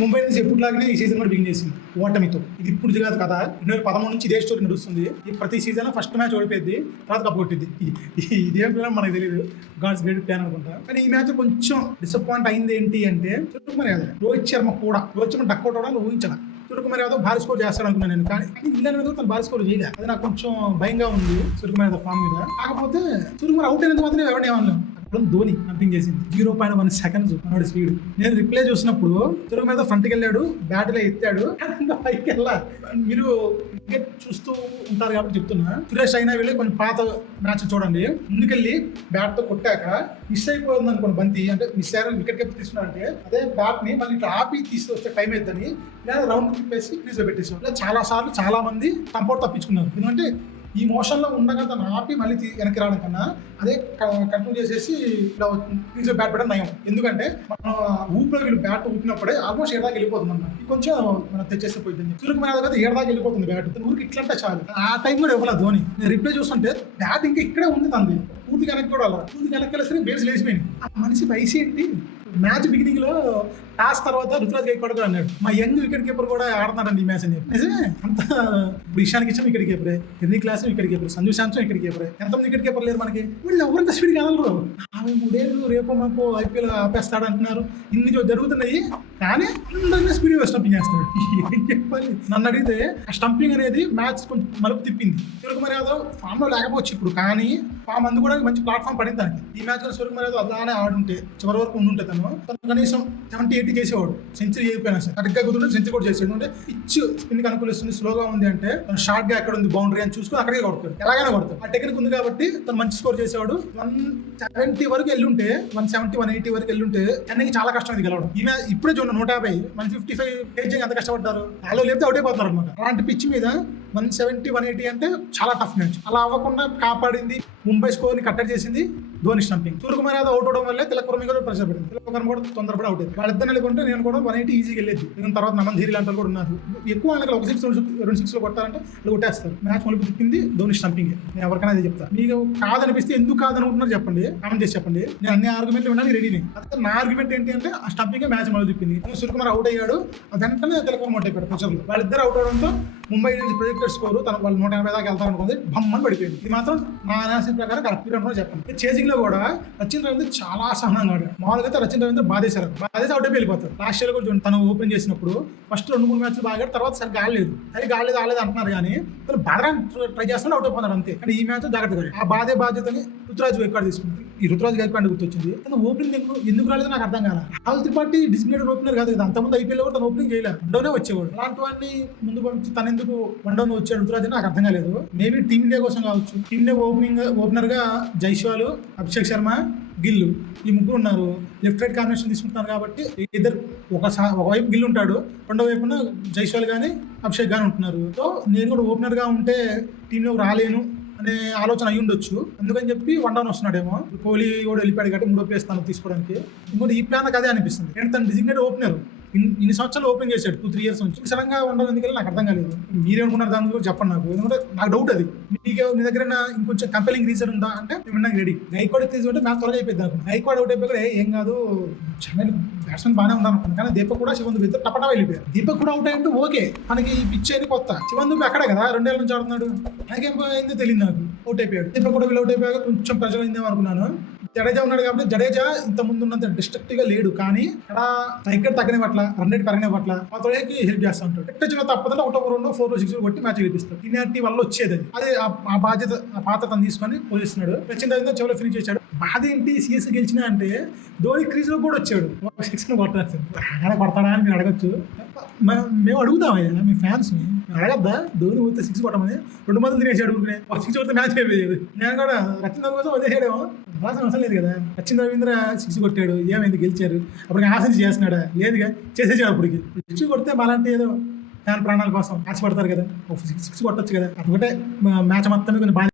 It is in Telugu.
ముంబై ఇండియన్స్ ఎప్పుడులాగానే ఈ సీజన్ కూడా బిగిన్ చేసింది ఓటమితో. ఇది ఇప్పుడు కాదు కదా, 2013 నుంచి ఇదే స్టోరీ నడుస్తుంది. ఈ ప్రతి సీజన్ ఫస్ట్ మ్యాచ్ ఓడిపోయింది, తర్వాత కప్పు కొట్టింది. ఇదేం ప్లాన్ మనకు తెలియదు, గాడ్స్ గ్రేట్ ప్లాన్ అనుకుంటా. కానీ ఈ మ్యాచ్ కొంచెం డిసప్పాయింట్ అయింది ఏంటి అంటే సూర్యకుమార్ యాదవ్, రోహిత్ శర్మ డక్అవుట్ అవడానికి ఊహించాలి. సూర్యకుమార్ యాదవ్ భారీ స్కోర్ చేస్తాడు అనుకున్నాను నేను, కానీ ఇంగ్లాండ్ మీద తను భారీ స్కోర్ చేయలేదు. అది నాకు కొంచెం భయంగా ఉంది సూర్యకుమార్ యాదవ్ ఫామ్ మీద. కాకపోతే సూర్యకుమార్ అవుట్ అయినందుకు మాత్రం ఎవరిని ఏమన్నా ధోని డంపింగ్ చేసింది 0.1 seconds అన్నాడు స్పీడ్. నేను రిప్లై చూసినప్పుడు సూర్యకుమార్ యాదవ్ ఫ్రంట్కి వెళ్ళాడు, బ్యాట్లో ఎత్తాడు, పైకి వెళ్ళా. మీరు క్రికెట్ చూస్తూ ఉంటారు కాబట్టి చెప్తున్నా, సురేష్ అయినా వెళ్ళి కొంచెం పాత మ్యాచ్ చూడండి. ముందుకెళ్ళి బ్యాట్ తో కొట్టాక మిస్ అయిపోయింది అనుకోండి బంతి, అంటే మిస్ అయ్యారని వికెట్ కప్ తీసుకున్నారంటే అదే బ్యాట్ ని మళ్ళీ ఇట్లా ఆపి తీసుకొస్తే టైం అవుతుందని నేను రౌండ్ తిప్పేసి క్రీజ్ లో పెట్టేసాను. ఇలా చాలా సార్లు చాలా మంది కంఫర్ట్ తప్పించుకున్నారు. ఎందుకంటే ఈ మోషన్లో ఉండగా తను ఆపి మళ్ళీ వెనక్కి రావడం కన్నా అదే కంటిన్యూ చేసేసి ఇలా క్రీజ్ బ్యాట్ పెట్టడం నయం. ఎందుకంటే మనం ఊపిలో వీళ్ళు బ్యాట్ ఊపినప్పుడే ఆల్మోస్ట్ ఏడాకి వెళ్ళిపోతుంది అన్నమాట. కొంచెం మనం తెచ్చేస్తే పోయింది. సూర్యకుమార్ యాదవ్ కదా ఏడాకి వెళ్ళిపోతుంది బ్యాట్, ఊరికి ఇట్లా అంటే చాలు. ఆ టైం కూడా ఇవ్వలేదు ధోని. నేను రిప్లై చూస్తుంటే బ్యాట్ ఇంకా ఇక్కడే ఉంది తంది, పూర్తి వెనక్కి కూడా అలా పూర్తి వెనక్కి వెళ్ళేసరికి బేస్ లేచిపోయింది. ఆ మనిషి వయసు ఏంటి? మ్యాచ్ బిగినింగ్ లో టాస్ తర్వాత రుతురాజ్ గైక్వాడ్ కూడా అన్నాడు, మా యంగ్ వికెట్ కీపర్ కూడా ఆడుతున్నారండి ఈ మ్యాచ్ అని చెప్పి. నిజమే, అంత ఇషాన్ కిషన్ వికెట్ కీపరే, ఎన్ని class wicket keeper, Sanju Samson wicket కీపరే, ఎంతమంది వికెట్ కీపర్ లేరు మనకి. వీళ్ళు ఎవరంత స్పీడ్ కాగలరు. 53 ఏళ్ళు రేపు మాకు ఐపీఎల్ ఆపేస్తాడు అంటున్నారు. ఇన్ని జరుగుతున్నాయి, కానీ అందరినీ స్పీడ్ స్టంపింగ్ చేస్తాడు. ఏం చెప్పాలి? నన్ను అడిగితే ఆ స్టంపింగ్ అనేది మ్యాచ్ కొంచెం మలుపు తిప్పింది. సూర్యకుమార్ యాదవ్ ఫామ్ లో లేకపోవచ్చు ఇప్పుడు, కానీ ఫామ్ అందు కూడా మంచి ప్లాట్ఫామ్ పడింది దానికి. ఈ మ్యాచ్ లో సూర్యకుమార్ యాదవ్ అలానే ఆడుంటే చివరి వరకు ఉండుంటే తను కనీసం 70-80 చేసేవాడు. సెంచరీ అయిపోయినా సార్ సరిగ్గా కుదురుంటే సెంచరీ కూడా చేసాడు. అంటే పిచ్ స్పిన్ కి అనుకూలిస్తుంది, స్లోగా ఉంది అంటే తను షార్ట్ గా ఎక్కడ ఉంది బౌండరీ అని చూసుకుని అక్కడికే కొడతాడు, ఎలాగైనా కొడతాడు. ఆ టెక్నిక్ ఉంది కాబట్టి తను మంచి స్కోర్ చేసేవాడు. 170 వరకు వెళ్ళుంటే, 170, 180 వరకు వెళ్ళుంటే చెన్నైకి చాలా కష్టం ఇది గెలవడం. ఈమె ఇప్పుడే చూడండి 150, 155 పేజింగ్ ఎంత కష్టపడ్డారు. వాళ్ళు లేకపోతే అవుట్ అయిపోతున్నారు అనమాట. అలాంటి పిచ్ మీద 170, 180 అంటే చాలా టఫ్ మ్యాచ్. అలా అవ్వకుండా కాపాడింది, ముంబై స్కోర్ ని కట్టడి చేసింది ధోని స్టంపింగ్. సూర్యకుమార్ యాదవ్ అవుట్ అవడం వల్లే తిలక్ వర్మ కూడా ప్రెషర్ పడింది. తిలక్ వర్మ కూడా తొందరపడి అవుట్ అయింది. వాళ్ళిద్దరు నెలకొంటే నేను కూడా 180 ఈజీగా వెళ్ళేది. తర్వాత నమన్ ధీరి లాంటి కూడా ఉన్నారు. ఎక్కువ వాళ్ళకి ఒక 6, 2 6 కొట్టారంటే వాళ్ళు కొట్టేస్తారు. మ్యాచ్ మలుపు తిప్పింది ధోని స్టంపింగ్. నేను ఎవరికైనా అదే చెప్తాను. మీకు కాదనిపిస్తే ఎందుకు కాదనుకుంటున్నారు చెప్పండి, కామెంట్ చేసి చెప్పండి. నేను అన్ని ఆర్గ్యుమెంట్లు వినాలి రెడీని. అదే నా ఆర్గ్యుమెంట్ ఏంటి అంటే ఆ స్టంపింగ్ మ్యాచ్ మలుపు తిప్పింది. సూర్యకుమార్ అవుట్ అయ్యాడు, వెంటనే తిలక్ వర్మ అవుట్ అయిపోయాడు ప్రెషర్లో. వాళ్ళిద్దరు అవుట్ అవడంతో ముంబై నుంచి ప్రొజెక్టెడ్ స్కోర్ తన వాళ్ళు 180 దాకా వెళ్తారు అనుకుంది, బమ్మని పడిపోయింది. ఇది మాత్రం నా అనాలిసిస్ ప్రకారం కరెక్ట్ అనుకుని చెప్పండి. చేసింగ్ లో కూడా రచిన్ రవీంద్ర చాలా సహనంగా ఆడాడు. మామూలుగా అయితే రచిన్ రవీంద్ర బాధేశారు, అవుట్ అయిపోయి వెళ్ళిపోతారు. లాస్ట్ ఇయర్ కూడా తను ఓపెన్ చేసినప్పుడు ఫస్ట్ 2-3 మ్యాచ్లు బాగా, తర్వాత సరిగ్గా ఆడలేదు అంటున్నారు. కానీ తను బాగా ట్రై చేస్తున్నాడు, అవుట్ అయిపోతున్నాడు అంతే. కానీ ఈ మ్యాచ్ జాగ్రత్తగా ఆ బాధ్యతని రుతురాజ్ గైక్వాడ్ తీసుకుంది. ఈ రుతురాజ్ గైక్వాడ్ గుర్తొచ్చింది. తను ఓపెనింగ్ ఎందుకు రాలేదో నాకు అర్థం కాదు. రాహుల్ త్రిపాఠి డిసిగ్నేటెడ్ ఓపెనర్ కాదు కదా, అంతకుముందు ఐపీఎల్ కూడా తను ఓపెనింగ్ చేయలేదు, వన్డౌనే వచ్చేవాడు. అలాంటి వాడిని ముందు పంపించి తను ఎందుకు వన్డౌన్ వచ్చాడు రుతురాజ్ నాకు అర్థం కాలేదు. మేబీ టీమిండియా కోసం కావచ్చు. టీమిండియా ఓపెనర్ గా జైస్వాల్, అభిషేక్ శర్మ, గిల్లు ఈ ముగ్గురు ఉన్నారు. లెఫ్ట్ రైట్ కాంబినేషన్ తీసుకుంటున్నారు కాబట్టి ఇద్దరు ఒకవైపు గిల్లు ఉంటాడు, రెండో వైపున జైస్వాల్ కానీ అభిషేక్ కానీ ఉంటున్నారు. సో నేను కూడా ఓపెనర్ గా ఉంటే టీంలోకి రాలేను అనే ఆలోచన అయ్యి ఉండొచ్చు. అందుకని చెప్పి వన్డౌన్ వస్తున్నాడేమో. కోహ్లీ కూడా వెళ్ళిపోయాడు కాబట్టి 3వ ప్లేస్ తను తీసుకోవడానికి. ఇంకోటి ఈ ప్లాన్ నాకు అదే అనిపిస్తుంది. నేను తను డిజిగ్నేట్ ఓపెనర్ ఇన్ని సంవత్సరాలు ఓపెన్ చేశాడు, 2-3 years నుంచి. సడన్ గా వన్డౌన్ ఎందుకు నాకు అర్థం కాలేదు. మీరేమనుకున్నారు దాని గురించి చెప్పండి నాకు, ఎందుకంటే నాకు డౌట్ అది. మీకు మీ దగ్గర ఇంకొంచెం కంపెలింగ్ రీజన్ ఉందా అంటే నాకు రెడీ. గైక్వాడ్ తీసుకుంటే మ్యాచ్ త్వరగా అయిపోయింది అనుకున్నాను. గైక్వాడ్ అవుట్ అయిపోయి ఏం కాదు, చెన్నై బ్యాట్స్మెన్ బాగానే ఉన్నాను అనుకున్నాను. కానీ దీపక్ కూడా శివన్ దుబే టపటా వెళ్ళిపోయారు. దీపక్ కూడా అవుట్ అయ్యింటే ఓకే, మనకి పిచ్ అని కొత్త. శివన్ దుబే అక్కడే కదా 2 ఏళ్ళ నుంచి ఆడుతున్నాడు. నాకేం అయిందో తెలియదు నాకు. అవుట్ అయిపోయాడు. దీపక్ కూడా వీళ్ళు అవుట్ అయిపోయాక కొంచెం ప్రెజర్ అయిందేమో అనుకున్నాను. జడేజా ఉన్నాడు కాబట్టి జడేజా ఇంత ముందు ఉన్నంత డిస్ట్రక్టివ్ గా లేడు, కానీ అక్కడ స్ట్రైక్ తగ్గని పట్ల, రన్ రేట్ పెరగని పట్ల అతడికి హెల్ప్ చేస్తూ ఉంటాడు. ఎక్కడ తప్పదంటే 1-2, 4-6 కొట్టి మ్యాచ్ గెలిపిస్తాడు. ఇన్యాక్టివ్ వల్ల వచ్చేది అదే. ఆ బాధ్యత, ఆ పాత్రను తీసుకొని పోలిస్తున్నాడు. రచిన్ రవీంద్ర చివరి ఫినిష్ చేశాడు. బాధ ఏంటి, సిఎస్ గెలిచినా అంటే ధోని క్రీజ్ లో కూడా వచ్చాడు. 6 కొట్టాల్సింది. కొడతాడా అని మీరు అడగచ్చు. మేము అడుగుతామయ్యా మీ ఫ్యాన్స్ ని, అడగద్దా ధోని పోతే 6 కొట్టమని? 2 మంది తినేసాడు ఊరికే. 6 కొడితే మ్యాచ్ అయిపోయేది. నేను కూడా రచిన్ రవీంద్ర కోసం వదిలేసాడేమో, రాసిన అవసరం లేదు కదా. రచిన్ రవీంద్ర 6 కొట్టాడు, ఏమైంది గెలిచారు. అప్పటికి ఆశించి చేస్తున్నాడా? లేదుగా, చేసేసాడు. అప్పటికి 6 కొడితే మాలాంటి ఏదో ఫ్యాన్ ప్రాణాల కోసం ఆశపడతారు కదా, 6 కొట్టచ్చు కదా. అదొకటే మ్యాచ్ మొత్తం కొంచెం బాగా